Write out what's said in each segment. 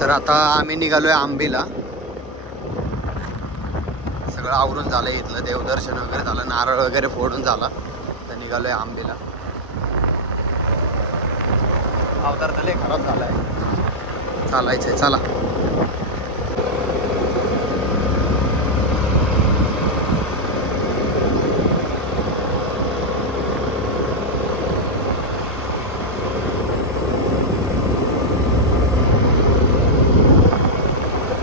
तर आता आम्ही निघालोय आंबीला. सगळं आवरून झालं, इथलं देवदर्शन वगैरे झालं, नारळ वगैरे फोडून झाला. तर निघालोय आंबीला. अवतार तले खराब झालाय, चालायचंय चला.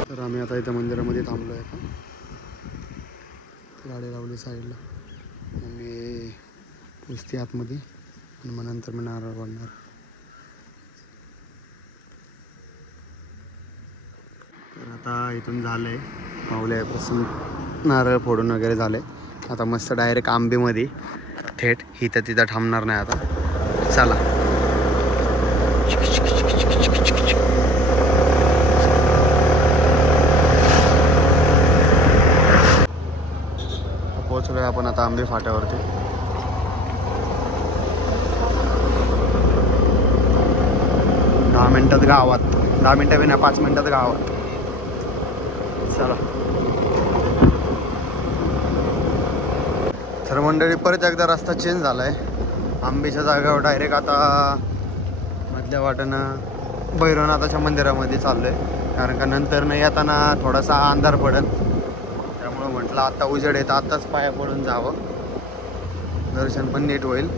तर आम्ही आता इथं मंदिरामध्ये थांबलो आहे का, गाडी लावली साईडला. मी पुसते आतमध्ये आणि मग नंतर मी नारळ वाढणार. तर आता इथून झालं आहे, माऊल्यापासून नारळ फोडून वगैरे झाले. आता मस्त डायरेक्ट आंबीमध्ये थेट, इथं तिथं थांबणार नाही आता. चला पोहोचलोय आपण आता आंबे फाट्यावरती. 10 मिनिटात गावात, 10 मिनिटं बी नाही, 5 मिनिटात गावात. चला तर मंडळी, परत एकदा रस्ता चेंज झाला आहे. आंबेच्या जागेवर डायरेक्ट आता मधल्या वाटेनं भैरवनाथाच्या मंदिरामध्ये चाललो आहे. कारण का नंतर नाही येताना थोडासा अंधार पडेल, त्यामुळं म्हटलं आता उजेड येतं, आत्ताच पाया पडून जावं, दर्शन पण नीट होईल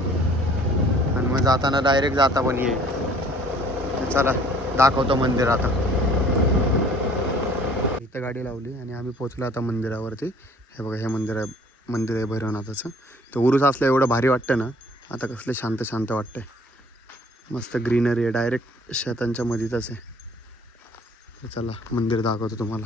आणि मग जाताना डायरेक्ट जाता पण येईल. तर चला दाखवतो मंदिर आता. इथं गाडी लावली आणि आम्ही पोचलो आता मंदिरावरती. हे बघा, हे मंदिर आहे भैरवनाथाचं. तर उरूस असलं एवढं भारी वाटतं ना, आता कसलं शांत शांत वाटतंय. मस्त ग्रीनरी आहे, डायरेक्ट शेतांच्या मध्येच आहे. तर चला मंदिर दाखवतो तुम्हाला.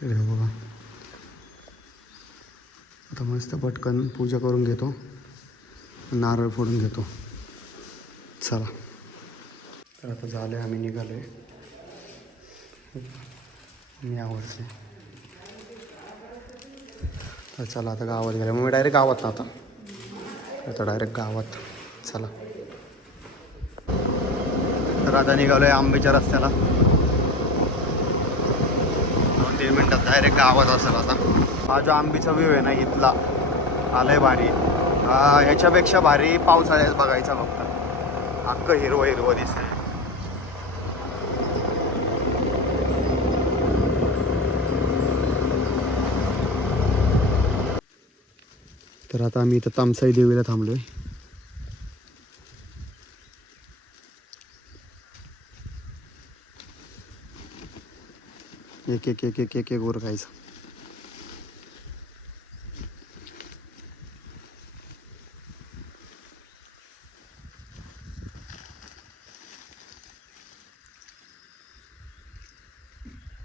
तर हे बघा, आता मस्त पटकन पूजा करून घेतो, नारळ फोडून घेतो. चला तर आता झालं, आम्ही निघालो आहे. मी आवडते. तर चला आता गावात गेलं, मग मी डायरेक्ट गावात ना आता डायरेक्ट गावात. चला तर आता निघालो आहे आंबेच्या रस्त्याला. 2-3 मिनटात डायरेक्ट गावात असेल आता. हा जो आंबीचा व्ह्यू आहे ना इथला, आलंय भारी. याच्यापेक्षा भारी पावसाळ्यात बघायचा फक्त. अख्खं हिरवं हिरवं दिसतंय. तर आता आम्ही इथं तामसाई देवीला थांबलोय. एक एक एक एक एक एक वर खायचं.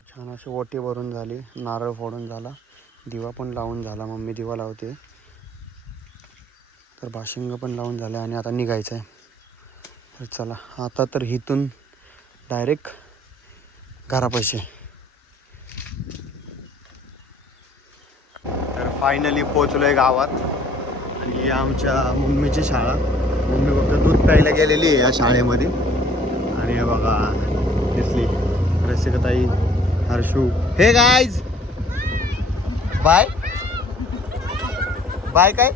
छान अशी ओटी भरून झाली, नारळ फोडून झाला, दिवा पण लावून झाला, मम्मी दिवा लावते. तर बाशिंग पण लावून झालं आणि आता निघायचं आहे. तर चला आता तर इथून डायरेक्ट घरापाशी. तर फायनली पोचलो आहे गावात. आणि आमच्या मम्मीची शाळा. मम्मी फक्त दूध प्यायला गेलेली आहे या शाळेमध्ये. आणि हे बघा दिसली रसिकताई, हर्षू. हे गाईज बाय बाय. काय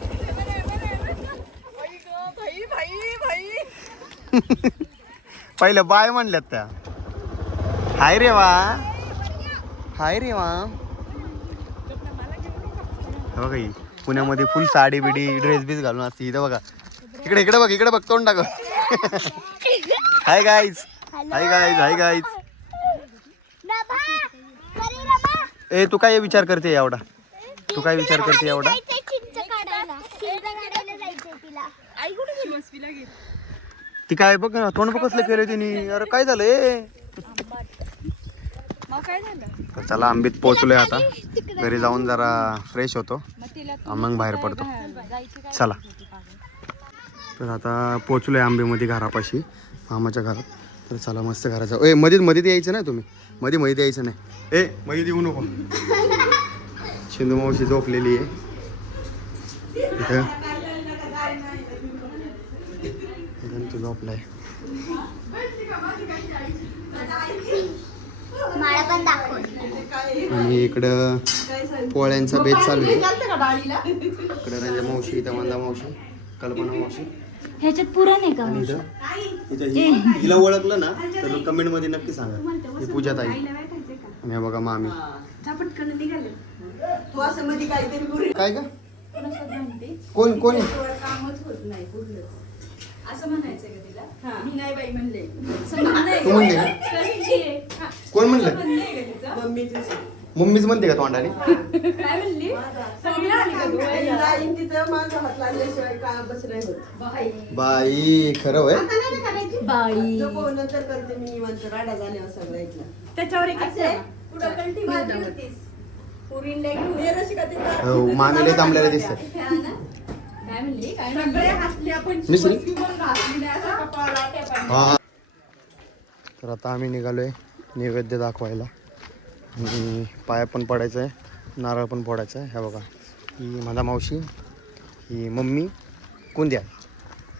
पहिलं बाय म्हणल्यात त्या. हाय रे वा, हाय रे वा. बघा ही पुण्यामध्ये फुल साडी बिडी ड्रेस बीस घालून असते. इथं बघा, इकडे इकडे बघ, इकडे बघ, तोंड टाक. Hi guys, hi guys, hi guys. ए तू काय विचार करते एवढा? तू काय विचार करते एवढा? ती काय बघ ना, तोंड बघ कसलं केलं तिने. अरे काय झालंय? तर चला आंबीत पोहोचलोय आता. घरी जाऊन जरा फ्रेश होतो, मग बाहेर पडतो. चला तर आता पोहोचलोय आंबेमध्ये घरापाशी, मामाच्या घरात. तर चला मस्त करायचं. ए मध्ये मध्ये यायचं नाही तुम्ही, मध्ये यायचं नाही. ए मध्ये येऊ नको. शिंदू मावशी झोपलेली आहे इथं. गंतू झोपलाय. आणि इकडं पोळ्यांचा बेत चालू आहे. इकडं रंजा मावशी, इथं मंदा मावशी, कल्पना मावशी. ह्याच्यात पुरण आहे का? हिला ओळखलं ना तर कमेंट मध्ये नक्की सांगा. ही पूजा ताई आणि हे बघा मामी. काय का कोण कोण असं म्हणायचं का तिला? मी नाही बाई म्हणले. तू म्हणले का? कोण म्हणलं? मम्मीच म्हणते का तोंडाने? काय म्हणली? बाई खरं होय. बाई त्याच्यावर हो मामीला थांबलेलं दिसत. काय म्हणली? काय हा. तर आता आम्ही निघालोय नैवेद्य दाखवायला आणि पाया पण पडायचं आहे, नारळ पण फोडायचं आहे. हे बघा ही माझा मावशी, ही मम्मी कुंद्या,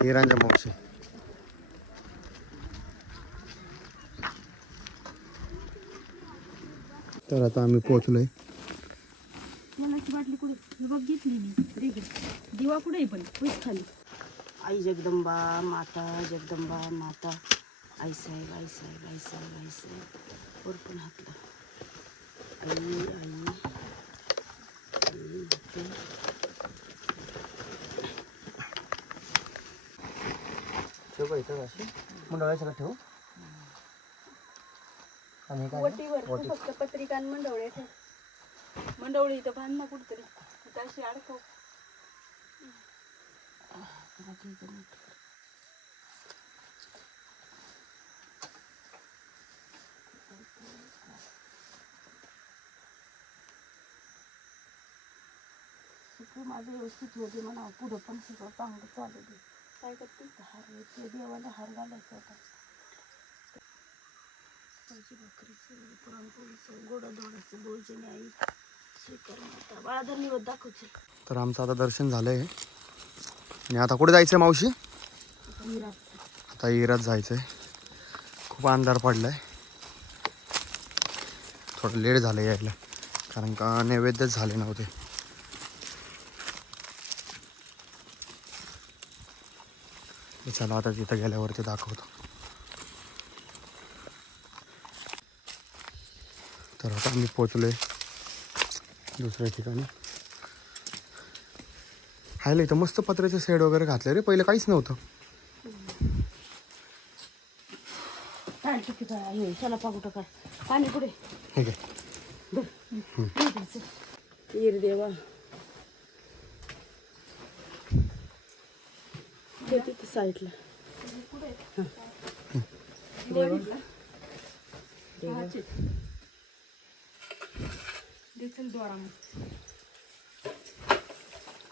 ही रांजा मावशी. तर आता आम्ही पोहोचलोय. बाटली कुठे बघितली मी. दिवा कुठे पण खाली. आई जगदंबा माता, जगदंबा माता, आई साहेब, आई साहेब, आई साहेब, आई साहेब. वर पण हातला आई आई ठेव इथं अशी मंडळायचं ठेवू. आणि काय वटीवर फक्त पत्रिका आणि मंडवळे ठेव. मंडवळी इथं बांध ना कुठतरी अशी अडकव. सगळं माझं व्यवस्थित होते म्हणा. पुढं पण सगळं चांगलं चालू दे. काय करते? हार ते देवाला हार घालायचा होता. भाजी भाकरीचं, पुरणपोळीचं, गोडाधोडाचं भोजन आई स्वीकार माता. बाळाधर निवड दाखवचे. तर आमचं आता दर्शन झालंय आणि आता कुठे जायचंय मावशी? आता इरात जायचंय. खूप अंधार पडलाय, थोडं लेट झालं यायला कारण का नैवेद्यच झाले नव्हते. चला आता तिथं गेल्यावरती दाखवतो. तर आता आम्ही पोचलोय दुसऱ्या ठिकाणी. हायला इथं मस्त पत्र्याचे शेड वगैरे घातले रे, पहिले काहीच नव्हतं. काय किती काय हे चला पाकुटं काय पाणी पुढे. ठीक आहे. ईर देवा तिथे साईडला देवा दिसेल द्वारा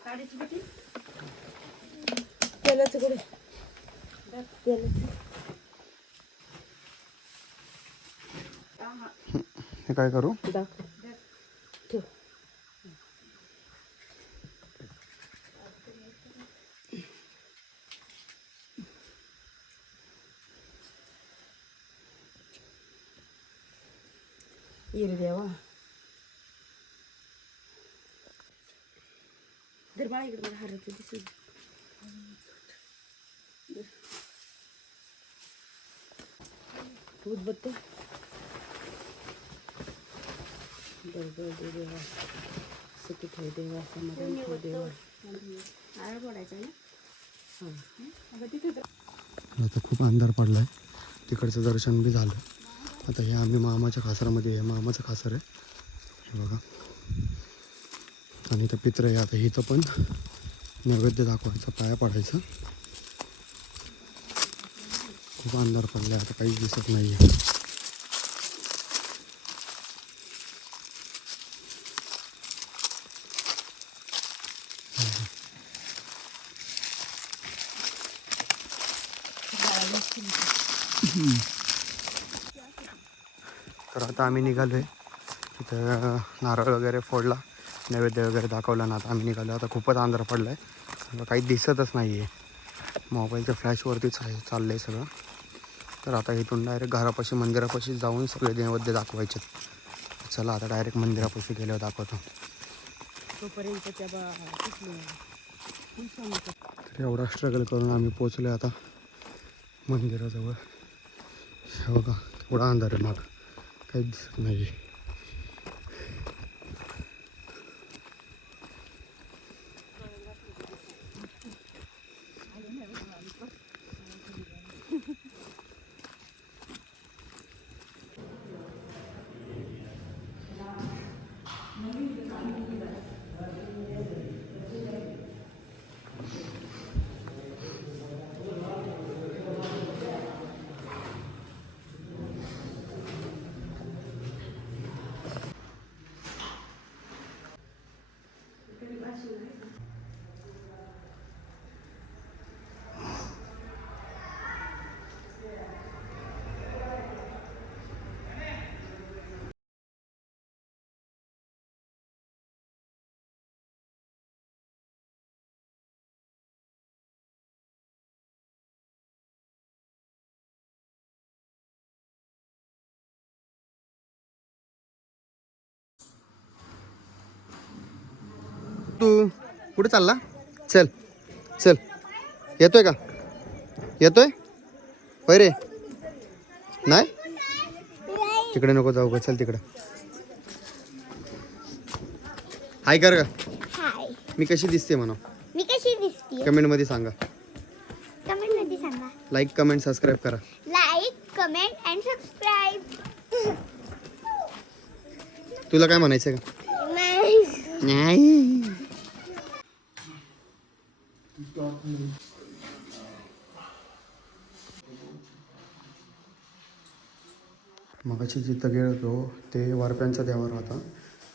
काढायची किती तेलाचं कुठे तेलाचं हे काय करू? दाखव ठेव. ईर देवा दर बाळा इकडे मला हाराचं दिसेल. उदबत्ती दे देवा सुखी ठेव देवा समाधान ठेव देवा. नारळ फोडायचा ना. आता खूप अंधार पडलाय. तिकडचं दर्शन बी झालं. आता हे आम्ही मामाच्या खासरामध्ये आहे. मामाचं खासर आहे हे बघा. आणि इथं पित्र आहे. आता इथं पण नैवेद्य दाखवायचं, पाया पडायचं. खूप अंधार पडलाय, आता काहीच दिसत नाही आहे. तर आता आम्ही निघालो आहे. तिथं नारळ वगैरे फोडला, नैवेद्य वगैरे दाखवला ना. आता आम्ही निघालो. आता खूपच अंधार पडला आहे, काही दिसतच नाही आहे. मोबाईलच्या फ्लॅशवरतीच आहे चाललं आहे सगळं. तर आता इथून डायरेक्ट घरापाशी मंदिरापाशी जाऊन सगळे नैवेद्य दाखवायचे. चला आता डायरेक्ट मंदिरापाशी गेल्यावर दाखवतो. तोपर्यंत त्या तर एवढा स्ट्रगल करून आम्ही पोचलो आता मंदिराजवळ. हे बघा थोडा अंधार आहे, माग काहीच दिसत नाही. तू कुठे चालला? चल चल, येतोय का? येतोय होय रे? नाही तिकडे नको जाऊ, चल तिकडं. हाय कर का? हाय, मी कशी दिसते म्हणा, मी कशी दिसते कमेंट मध्ये सांगा. कमेंट मध्ये सांगा. लाईक कमेंट सबस्क्राईब करा. Like comment and subscribe. तुला काय म्हणायचं का? नाही. मगाशी जिथं गेलो होतो ते वारप्यांचा देवार होता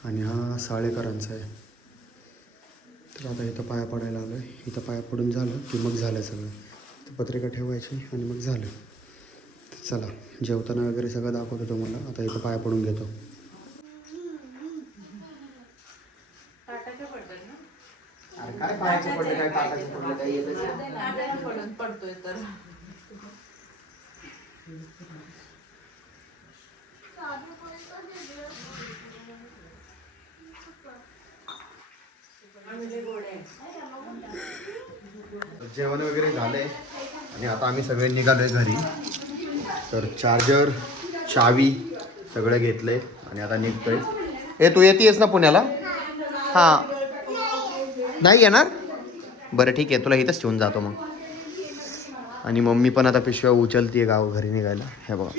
आणि हा साळेकरांचा आहे. तर आता इथं पाया पडायला आलो आहे. इथं पाया पडून झालं की मग झालं सगळं. तर पत्रिका ठेवायची आणि मग झालं. चला जेवताना वगैरे सगळं दाखवतो तुम्हाला. आता इथं पाया पडून घेतो. काय पायाचे पडले, काय काटाचे पडले, काय येतच पडतोय तर जेवण वगैरे झालंय आणि आता आम्ही सगळे निघालोय घरी. तर चार्जर, चावी सगळं घेतलंय आणि आता निघतोय. ए तू येतेस ना पुण्याला? हां नाही येणार? बरं ठीक आहे, तुला इथंच ठेवून जातो मग. आणि मम्मी पण आता पिशव्या उचलतीये गाव घरी निघायला. हे बघा